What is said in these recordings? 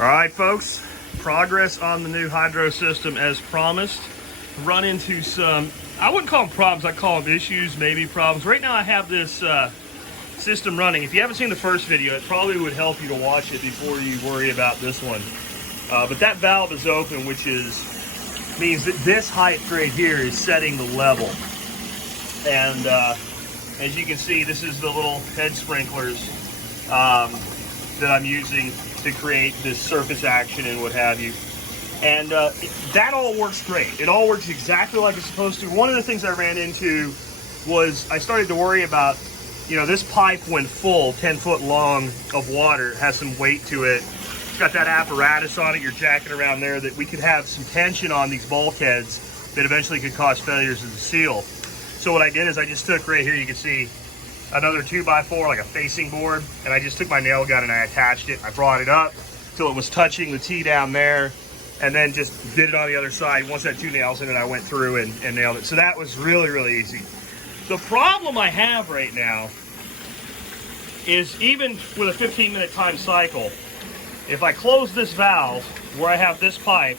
All right, folks, progress on the new hydro system as promised. Run into some, I wouldn't call them problems, I'd call them issues, maybe problems. Right now I have this system running. If you haven't seen the first video, it probably would help you to watch it before you worry about this one. But that valve is open, which means that this height right here is setting the level. And as you can see, this is the little head sprinklers that I'm using to create this surface action and what have you. And that all works great. It all works exactly like it's supposed to. One of the things I ran into was I started to worry about, you know, this pipe when full, 10 foot long of water, has some weight to it. It's got that apparatus on it, you're jacking around there, that we could have some tension on these bulkheads that eventually could cause failures of the seal. So what I did is I just took right here, you can see another 2x4, like a facing board, and I just took my nail gun and I attached it. I brought it up till it was touching the T down there, and then just did it on the other side. Once I had 2 nails in it, I went through and nailed it. So that was really, really easy. The problem I have right now is, even with a 15-minute time cycle, if I close this valve where I have this pipe,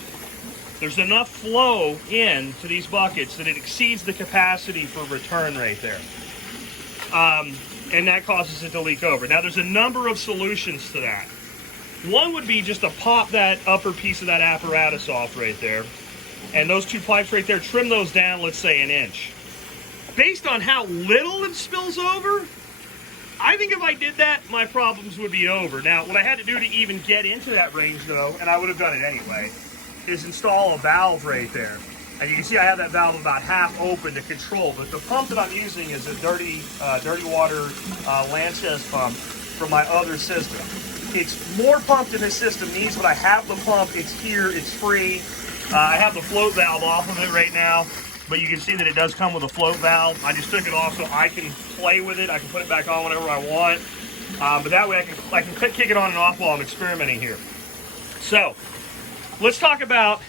there's enough flow in to these buckets that it exceeds the capacity for return right there. And that causes it to leak over. Now, there's a number of solutions to that. One would be just to pop that upper piece of that apparatus off right there, and those 2 pipes right there, trim those down, let's say 1 inch. Based on how little it spills over, I think if I did that, my problems would be over. Now, what I had to do to even get into that range, though, and I would have done it anyway, is install a valve right there. And you can see I have that valve about half open to control, but the pump that I'm using is a dirty water Lances pump from my other system. It's more pump than this system needs, but I have the pump, it's here, it's free. I have the float valve off of it right now, but you can see that it does come with a float valve. I just took it off so I can play with it. I can put it back on whenever I want, but that way I can kick it on and off while I'm experimenting here. So, let's talk about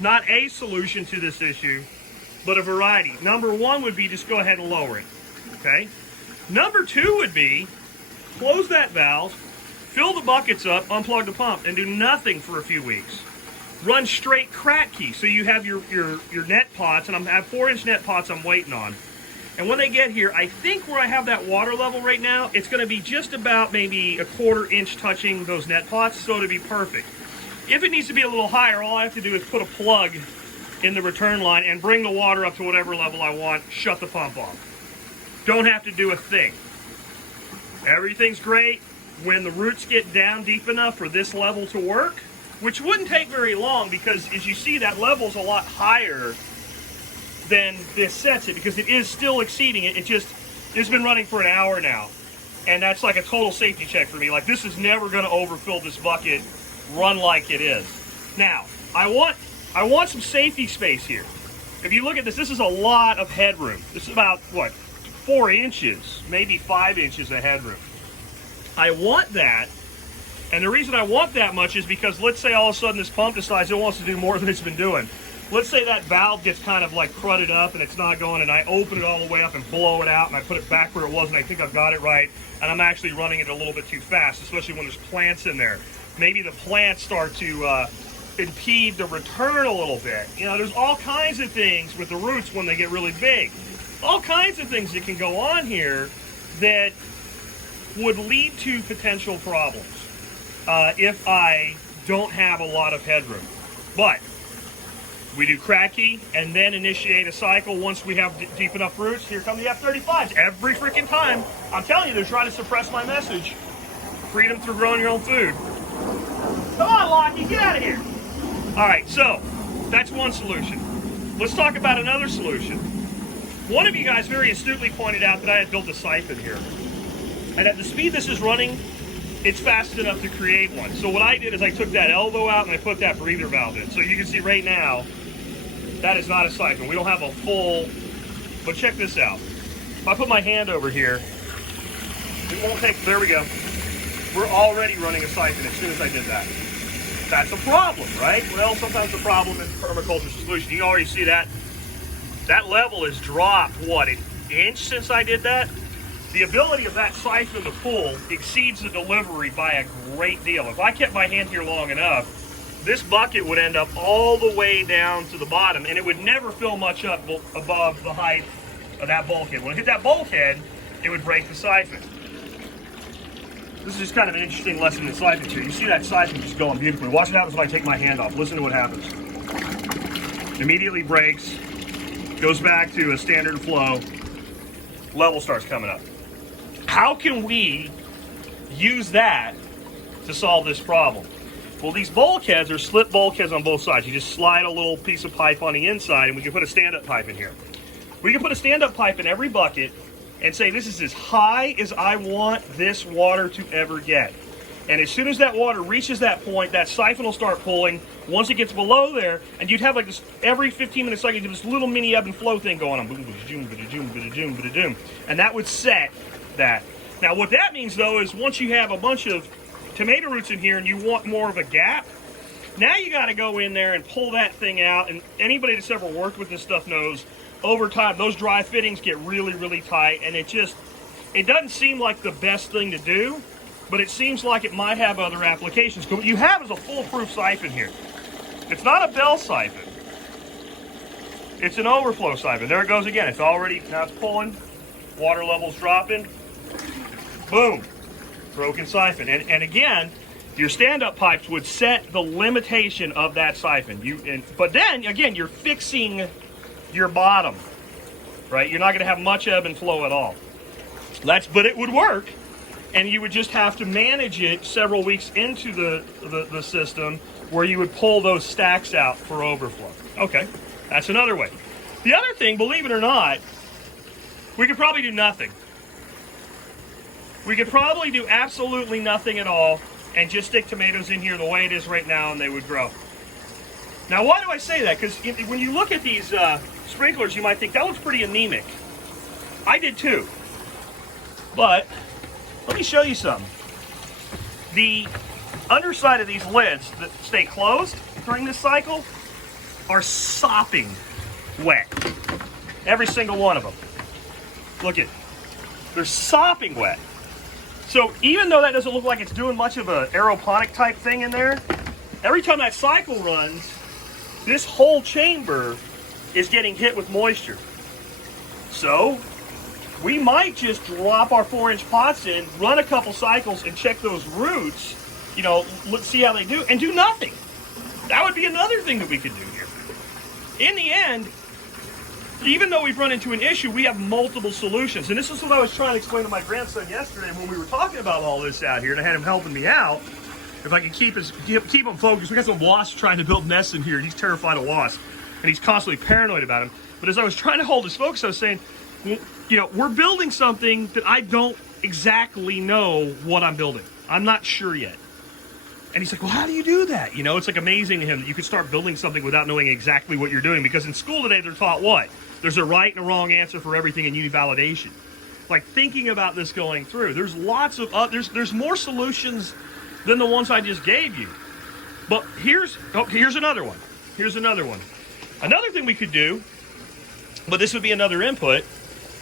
not a solution to this issue, but a variety. Number 1 would be just go ahead and lower it, okay? Number 2 would be close that valve, fill the buckets up, unplug the pump, and do nothing for a few weeks. Run straight Kratkyish, so you have your net pots, and I have 4-inch net pots I'm waiting on. And when they get here, I think where I have that water level right now, it's going to be just about maybe a 1/4 inch touching those net pots, so it'll be perfect. If it needs to be a little higher, all I have to do is put a plug in the return line and bring the water up to whatever level I want, shut the pump off. Don't have to do a thing. Everything's great when the roots get down deep enough for this level to work, which wouldn't take very long, because as you see, that level's a lot higher than this sets it, because it is still exceeding it. It's been running for an hour now, and that's like a total safety check for me. Like, this is never going to overfill this bucket, run like it is. Now, I want some safety space here. If you look at this, this is a lot of headroom. This is about, what, 4 inches, maybe 5 inches of headroom. I want that, and the reason I want that much is because, let's say all of a sudden this pump decides it wants to do more than it's been doing. Let's say that valve gets kind of like crudded up and it's not going, and I open it all the way up and blow it out, and I put it back where it was, and I think I've got it right, and I'm actually running it a little bit too fast, especially when there's plants in there. Maybe the plants start to impede the return a little bit. You know, there's all kinds of things with the roots when they get really big. All kinds of things that can go on here that would lead to potential problems if I don't have a lot of headroom. But we do Kratkyish and then initiate a cycle once we have deep enough roots. Here come the F-35s every freaking time. I'm telling you, they're trying to suppress my message. Freedom through growing your own food. Come on, Lockie, get out of here. All right, so that's one solution. Let's talk about another solution. One of you guys very astutely pointed out that I had built a siphon here. And at the speed this is running, it's fast enough to create one. So what I did is I took that elbow out and I put that breather valve in. So you can see right now, that is not a siphon. We don't have a full, but check this out. If I put my hand over here, it won't take, there we go. We're already running a siphon as soon as I did that. That's a problem, right? Well, sometimes the problem in permaculture solution, you already see that. That level has dropped, what, an inch since I did that? the ability of that siphon to pull exceeds the delivery by a great deal. If I kept my hand here long enough, this bucket would end up all the way down to the bottom, and it would never fill much up above the height of that bulkhead. When it hit that bulkhead, it would break the siphon. This is just kind of an interesting lesson in siphon too. You see that siphon just going beautifully. Watch what happens if I take my hand off. Listen to what happens. Immediately breaks, goes back to a standard flow, level starts coming up. How can we use that to solve this problem? Well, these bulkheads are slip bulkheads on both sides. You just slide a little piece of pipe on the inside, and we can put a stand-up pipe in here. We can put a stand-up pipe in every bucket and say this is as high as I want this water to ever get. And as soon as that water reaches that point, that siphon will start pulling. Once it gets below there, and you'd have like this every 15-minute cycle, you have this little mini ebb and flow thing going on. And that would set that. Now, what that means, though, is once you have a bunch of tomato roots in here and you want more of a gap, now you got to go in there and pull that thing out. And anybody that's ever worked with this stuff knows over time those dry fittings get really, really tight, and it doesn't seem like the best thing to do, but it seems like it might have other applications. What you have is a foolproof siphon here. It's not a bell siphon. It's an overflow siphon. There it goes again. It's already, now it's pulling, water level's dropping, boom. Broken siphon. And again, your stand-up pipes would set the limitation of that siphon. But then, again, you're fixing your bottom, right? You're not going to have much ebb and flow at all. But it would work, and you would just have to manage it several weeks into the system where you would pull those stacks out for overflow. Okay, that's another way. The other thing, believe it or not, we could probably do nothing. We could probably do absolutely nothing at all and just stick tomatoes in here the way it is right now, and they would grow. Now, why do I say that? Because when you look at these sprinklers, you might think that looks pretty anemic. I did too. But let me show you something. The underside of these lids that stay closed during this cycle are sopping wet. Every single one of them. Look at, they're sopping wet. So even though that doesn't look like it's doing much of an aeroponic type thing in there, every time that cycle runs, this whole chamber is getting hit with moisture. So we might just drop our 4-inch pots in, run a couple cycles, and check those roots, let's see how they do, and do nothing. That would be another thing that we could do here. In the end, even though we've run into an issue, we have multiple solutions. And this is what I was trying to explain to my grandson yesterday when we were talking about all this out here, and I had him helping me out. If I can keep him focused. We got some wasps trying to build nests in here, and he's terrified of wasps, and he's constantly paranoid about them. But as I was trying to hold his focus, I was saying, we're building something that I don't exactly know what I'm building. I'm not sure yet. And he's like, well, how do you do that? It's like amazing to him that you could start building something without knowing exactly what you're doing. Because in school today, they're taught what? There's a right and a wrong answer for everything, and you need validation. Like thinking about this going through, there's lots of there's more solutions than the ones I just gave you. But here's another one. Here's another one. Another thing we could do, but this would be another input.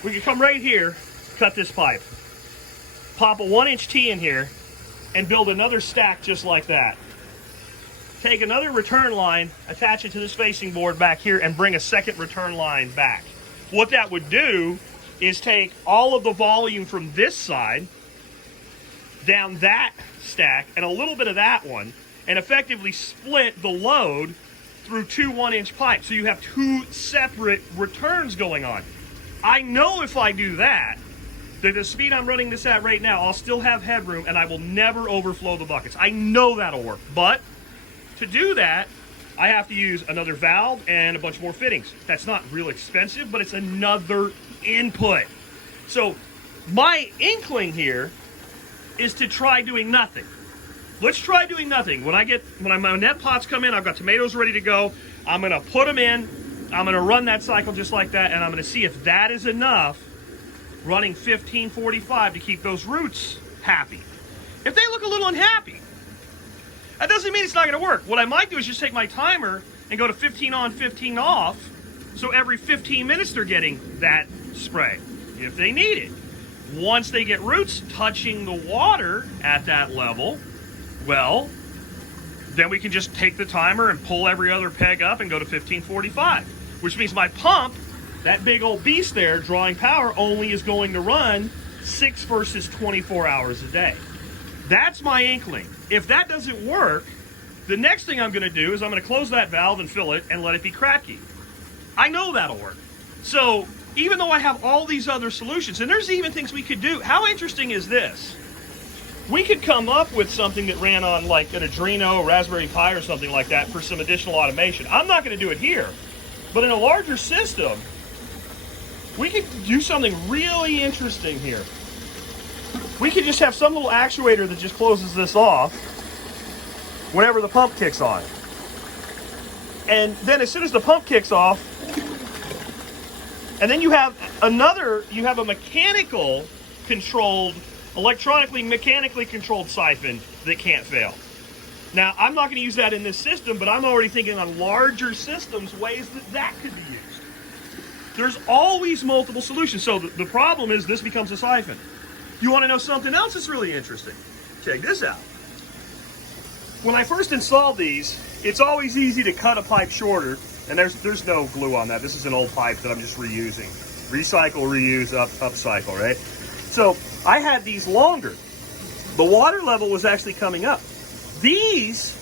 We could come right here, cut this pipe, pop a 1-inch T in here, and build another stack just like that. Take another return line, attach it to this facing board back here, and bring a second return line back. What that would do is take all of the volume from this side down that stack and a little bit of that one, and effectively split the load through 2 1-inch pipes. So you have 2 separate returns going on. I know if I do that, the speed I'm running this at right now, I'll still have headroom and I will never overflow the buckets. I know that'll work. But to do that, I have to use another valve and a bunch more fittings. That's not real expensive, but it's another input. So my inkling here is to try doing nothing. Let's try doing nothing. When my net pots come in, I've got tomatoes ready to go. I'm gonna put them in. I'm gonna run that cycle just like that, and I'm gonna see if that is enough, running 1545 to keep those roots happy. If they look a little unhappy, that doesn't mean it's not gonna work. What I might do is just take my timer and go to 15 on, 15 off, so every 15 minutes they're getting that spray, if they need it. Once they get roots touching the water at that level, well, then we can just take the timer and pull every other peg up and go to 1545, which means my pump, that big old beast there drawing power, only is going to run 6 versus 24 hours a day. That's my inkling. If that doesn't work, the next thing I'm going to do is I'm going to close that valve and fill it and let it be cracky. I know that'll work. So even though I have all these other solutions, and there's even things we could do, how interesting is this? We could come up with something that ran on like an Adreno, Raspberry Pi or something like that for some additional automation. I'm not going to do it here, but in a larger system, we could do something really interesting here. We could just have some little actuator that just closes this off whenever the pump kicks on. And then as soon as the pump kicks off, and then you have a mechanical controlled, mechanically controlled siphon that can't fail. Now, I'm not going to use that in this system, but I'm already thinking on larger systems, ways that could be used. There's always multiple solutions. So the problem is this becomes a siphon. You want to know something else that's really interesting? Check this out. When I first installed these, it's always easy to cut a pipe shorter, and there's no glue on that. This is an old pipe that I'm just reusing. Recycle, reuse, upcycle, right? So I had these longer. The water level was actually coming up. These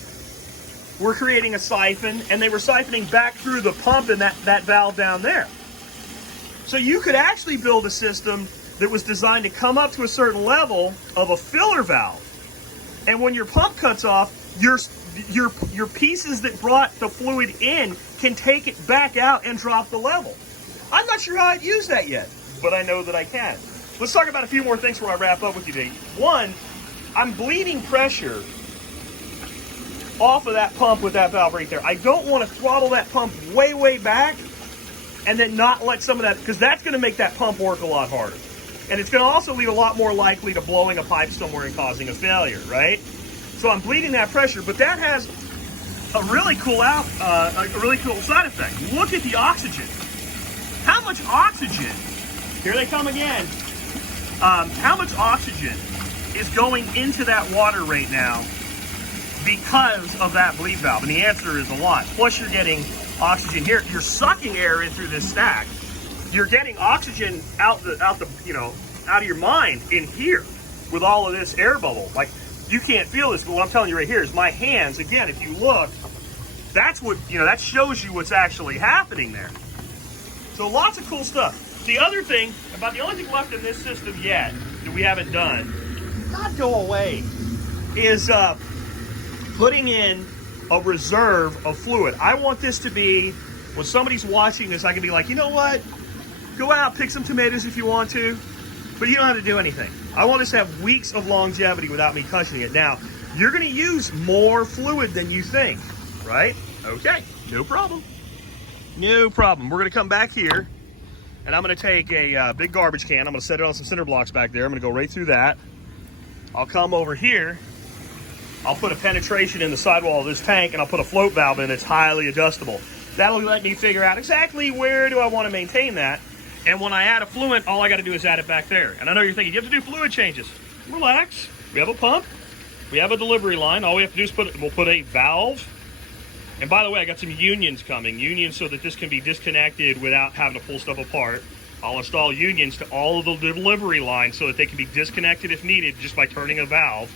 were creating a siphon, and they were siphoning back through the pump and that valve down there. So you could actually build a system that was designed to come up to a certain level of a filler valve. And when your pump cuts off, your pieces that brought the fluid in can take it back out and drop the level. I'm not sure how I'd use that yet, but I know that I can. Let's talk about a few more things before I wrap up with you today. One, I'm bleeding pressure off of that pump with that valve right there. I don't want to throttle that pump way, way back and then not let some of that, because that's going to make that pump work a lot harder. And it's going to also lead a lot more likely to blowing a pipe somewhere and causing a failure, right? So I'm bleeding that pressure, but that has a really cool side effect. Look at the oxygen. How much oxygen? Here they come again. How much oxygen is going into that water right now because of that bleed valve? And the answer is a lot. Plus, you're getting oxygen here. You're sucking air in through this stack. You're getting oxygen out of your mind in here with all of this air bubble. Like, you can't feel this, but what I'm telling you right here is my hands, again, if you look, that's what, that shows you what's actually happening there. So lots of cool stuff. The other thing, about the only thing left in this system yet that we haven't done, not go away, is putting in a reserve of fluid. I want this to be, when somebody's watching this, I can be like, you know what? Go out, pick some tomatoes if you want to, but you don't have to do anything. I want this to have weeks of longevity without me touching it. Now, you're going to use more fluid than you think, right? Okay, no problem. No problem. We're going to come back here, and I'm going to take a big garbage can. I'm going to set it on some cinder blocks back there. I'm going to go right through that. I'll come over here. I'll put a penetration in the sidewall of this tank, and I'll put a float valve in that's highly adjustable. That'll let me figure out exactly where do I want to maintain that. And when I add a fluid, all I got to do is add it back there. And I know you're thinking, you have to do fluid changes. Relax. We have a pump. We have a delivery line. All we have to do is we'll put a valve. And by the way, I got some unions coming. Unions so that this can be disconnected without having to pull stuff apart. I'll install unions to all of the delivery lines so that they can be disconnected if needed just by turning a valve,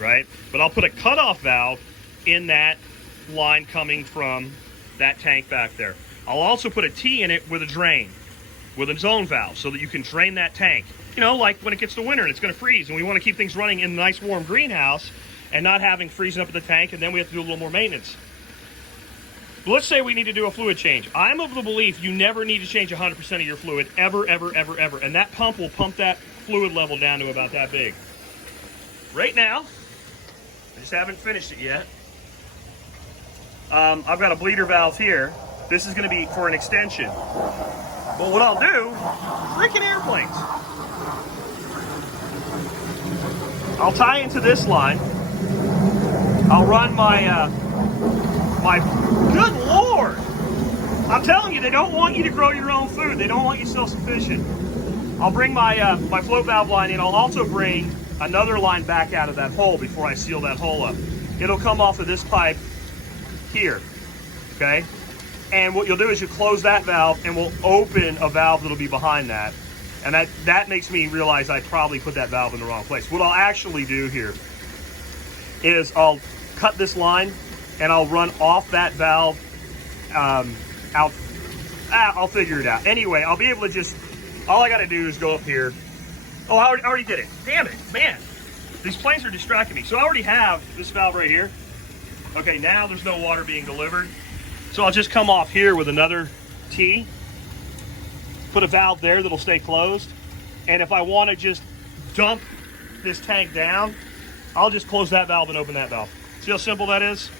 right? But I'll put a cutoff valve in that line coming from that tank back there. I'll also put a T in it with a drain, with a zone valve, so that you can drain that tank. Like when it gets to winter and it's going to freeze, and we want to keep things running in a nice warm greenhouse and not having freezing up in the tank, and then we have to do a little more maintenance. But let's say we need to do a fluid change. I'm of the belief you never need to change 100% of your fluid, ever, ever, ever, ever. And that pump will pump that fluid level down to about that big. Right now, I just haven't finished it yet. I've got a bleeder valve here. This is going to be for an extension. But what I'll do, freaking airplanes. I'll tie into this line. I'll run my good Lord. I'm telling you, they don't want you to grow your own food. They don't want you self-sufficient. I'll bring my my float valve line in. I'll also bring another line back out of that hole before I seal that hole up. It'll come off of this pipe here, okay? And what you'll do is you close that valve and we'll open a valve that'll be behind that. And that makes me realize I probably put that valve in the wrong place. What I'll actually do here is I'll cut this line and I'll run off that valve out. I'll figure it out. Anyway, I'll be able to just, all I gotta do is go up here. Oh, I already did it. Damn it, man. These planes are distracting me. So I already have this valve right here. Okay, now there's no water being delivered. So I'll just come off here with another T, put a valve there that'll stay closed. And if I want to just dump this tank down, I'll just close that valve and open that valve. See how simple that is?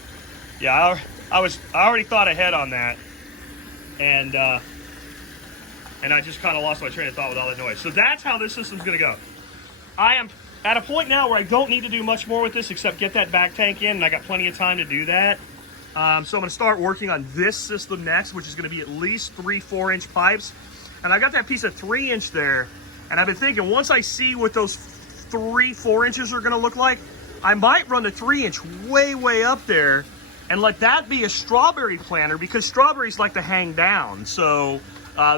Yeah, I already thought ahead on that. And I just kind of lost my train of thought with all that noise. So that's how this system's gonna go. I am at a point now where I don't need to do much more with this except get that back tank in, and I got plenty of time to do that. So I'm gonna start working on this system next, which is gonna be at least 3 4-inch pipes. And I got that piece of 3-inch there, and I've been thinking once I see what those 3 4 inches are gonna look like, I might run the 3-inch way up there and let that be a strawberry planter, because strawberries like to hang down, so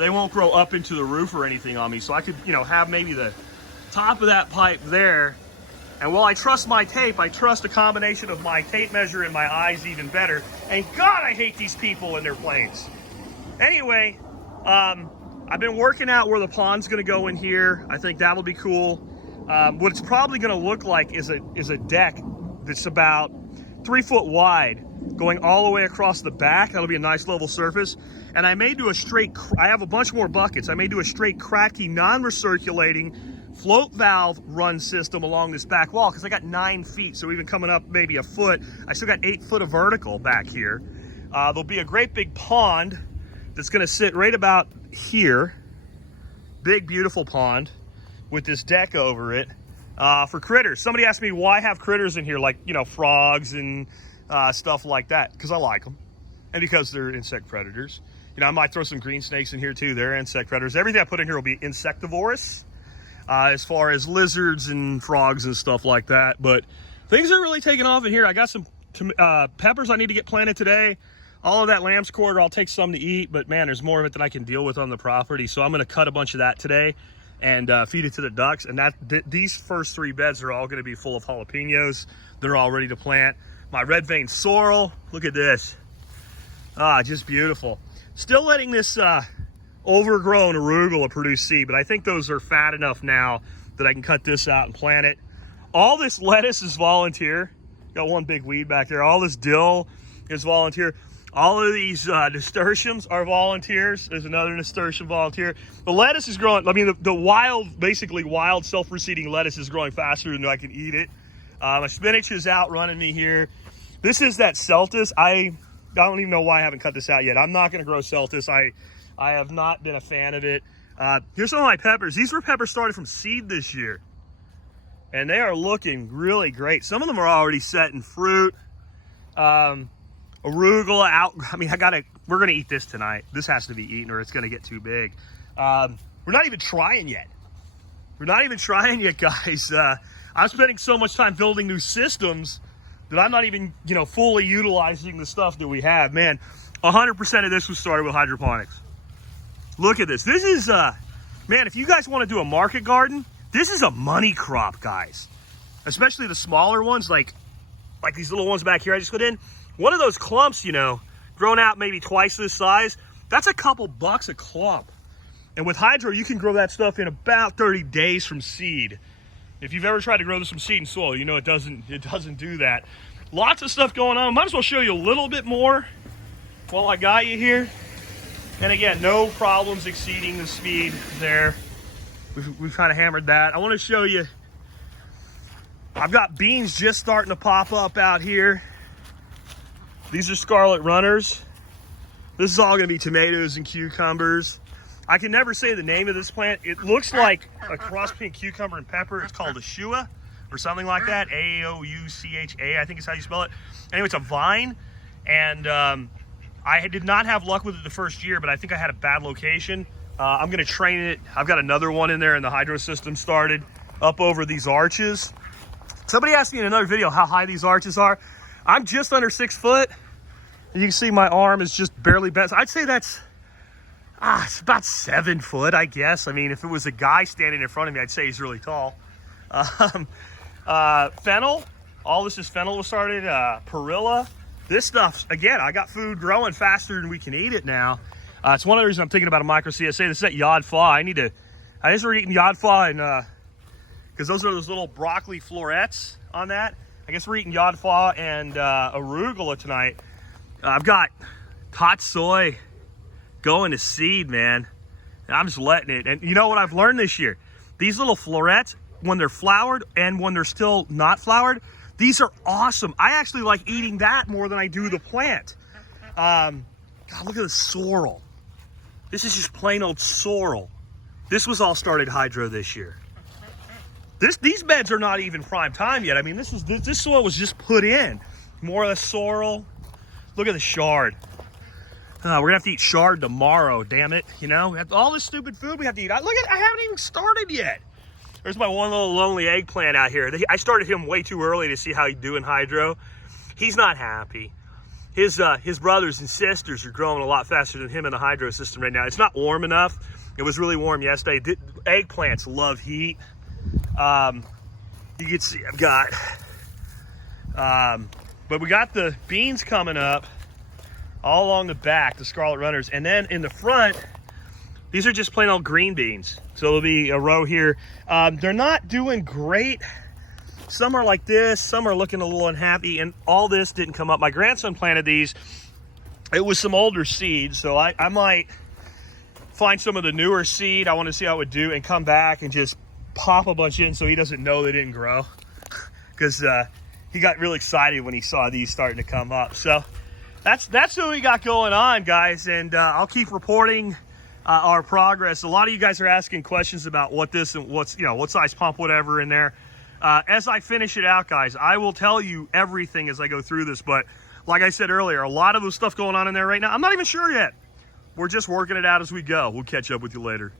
they won't grow up into the roof or anything on me. So I could, you know, have maybe the top of that pipe there. And while I trust my tape, I trust a combination of my tape measure and my eyes even better. And God, I hate these people and their planes. Anyway, I've been working out where the pond's gonna go in here. I think that'll be cool. What it's probably gonna look like is a deck that's about 3 foot wide, going all the way across the back. That'll be a nice level surface. And I may do a straight, I have a bunch more buckets. I may do a straight Kratkyish non-recirculating float valve run system along this back wall, because I got 9 feet. So even coming up maybe a foot, I still got 8 foot of vertical back here. There'll be a great big pond that's gonna sit right about here. Big, beautiful pond with this deck over it for critters. Somebody asked me why have critters in here, like, you know, frogs and stuff like that. Because I like them, and because they're insect predators. You know, I might throw some green snakes in here too. They're insect predators. Everything I put in here will be insectivorous, as far as lizards and frogs and stuff like that. But things are really taking off in here. I got some peppers I need to get planted today. All of that lamb's quarter, I'll take some to eat, but man, there's more of it than I can deal with on the property. So I'm gonna cut a bunch of that today and feed it to the ducks. And these first 3 beds are all gonna be full of jalapenos. They're all ready to plant. My red vein sorrel, look at this. Just beautiful. Still letting this overgrown arugula produce seed, but I think those are fat enough now that I can cut this out and plant it. All this lettuce is volunteer. Got one big weed back there. All this dill is volunteer. All of these nasturtiums are volunteers. There's another nasturtium volunteer. The lettuce is growing, I mean, the wild, basically wild self-reseeding lettuce is growing faster than I can eat it. My spinach is outrunning me here. This is that Celtis. I don't even know why I haven't cut this out yet. I'm not gonna grow Celtis. I have not been a fan of it. Here's some of my peppers. These were peppers started from seed this year, and they are looking really great. Some of them are already setting fruit. Arugula out. I mean, we're gonna eat this tonight. This has to be eaten or it's gonna get too big. We're not even trying yet. We're not even trying yet, guys. I'm spending so much time building new systems that I'm not even, you know, fully utilizing the stuff that we have. Man, 100% of this was started with hydroponics. Look at this. This is, man, if you guys want to do a market garden, this is a money crop, guys. Especially the smaller ones, like these little ones back here I just put in. One of those clumps, you know, grown out maybe twice this size, that's a couple bucks a clump. And with hydro, you can grow that stuff in about 30 days from seed. If you've ever tried to grow this from seed and soil, you know it doesn't do that. Lots of stuff going on. Might as well show you a little bit more while I got you here. And again, no problems exceeding the speed there. We've kind of hammered that. I want to show you, I've got beans just starting to pop up out here. These are scarlet runners. This is all going to be tomatoes and cucumbers. I can never say the name of this plant. It looks like a cross between cucumber and pepper. It's called a shua or something like that. A-O-U-C-H-A, I think is how you spell it. Anyway, it's a vine. And I did not have luck with it the first year, but I think I had a bad location. I'm gonna train it. I've got another one in there and the hydro system started up over these arches. Somebody asked me in another video how high these arches are. I'm just under 6 foot. You can see my arm is just barely bent. So I'd say that's, it's about 7 foot, I guess. I mean, if it was a guy standing in front of me, I'd say he's really tall. Fennel, all this is fennel was started. Perilla, this stuff, again, I got food growing faster than we can eat it now. It's one of the reasons I'm thinking about a micro CSA. This is at Yodfa. I just started eating Yodfa and because those are those little broccoli florets on that. I guess we're eating Yodfa and arugula tonight. I've got hot soy going to seed, man. And I'm just letting it. And you know what I've learned this year? These little florets, when they're flowered and when they're still not flowered, these are awesome. I actually like eating that more than I do the plant. God, look at the sorrel. This is just plain old sorrel. This was all started hydro this year. These beds are not even prime time yet. I mean, this soil was just put in. More of the sorrel. Look at the shard. We're gonna have to eat shard tomorrow, damn it. You know, all this stupid food we have to eat. I haven't even started yet. There's my one little lonely eggplant out here. I started him way too early to see how he'd do in hydro. He's not happy. His brothers and sisters are growing a lot faster than him in the hydro system right now. It's not warm enough. It was really warm yesterday. Eggplants love heat. You can see I've got, but we got the beans coming up all along the back, the scarlet runners. And then in the front, these are just plain old green beans. So there'll be a row here. They're not doing great. Some are like this, some are looking a little unhappy, and all this didn't come up. My grandson planted these. It was some older seed, so I might find some of the newer seed. I want to see how it would do and come back and just pop a bunch in so he doesn't know they didn't grow. Because he got really excited when he saw these starting to come up. So that's what we got going on, guys, and I'll keep reporting our progress. A lot of you guys are asking questions about what this and what size pump, whatever in there. As I finish it out, guys, I will tell you everything as I go through this. But like I said earlier, a lot of the stuff going on in there right now, I'm not even sure yet. We're just working it out as we go. We'll catch up with you later.